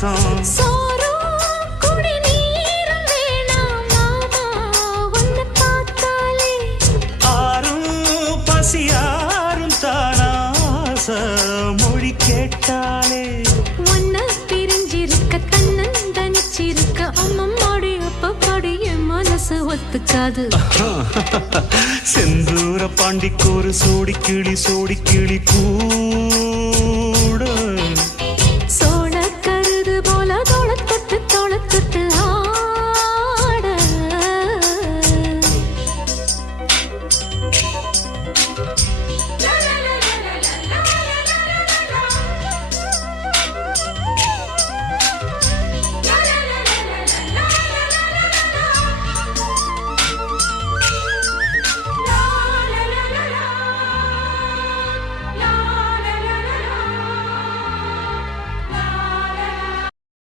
பாசம் ஆறும் பசியாரும் தானாச மொழி கேட்டாலே ஒன்ன பிரிஞ்சிருக்க தன்னன் தனிச்சிருக்க அம்மம்மாடி அப்பப்பாடி என் மனசு ஒத்துக்காது செந்தூர பாண்டிக்கோரு சோடி கிளி கூ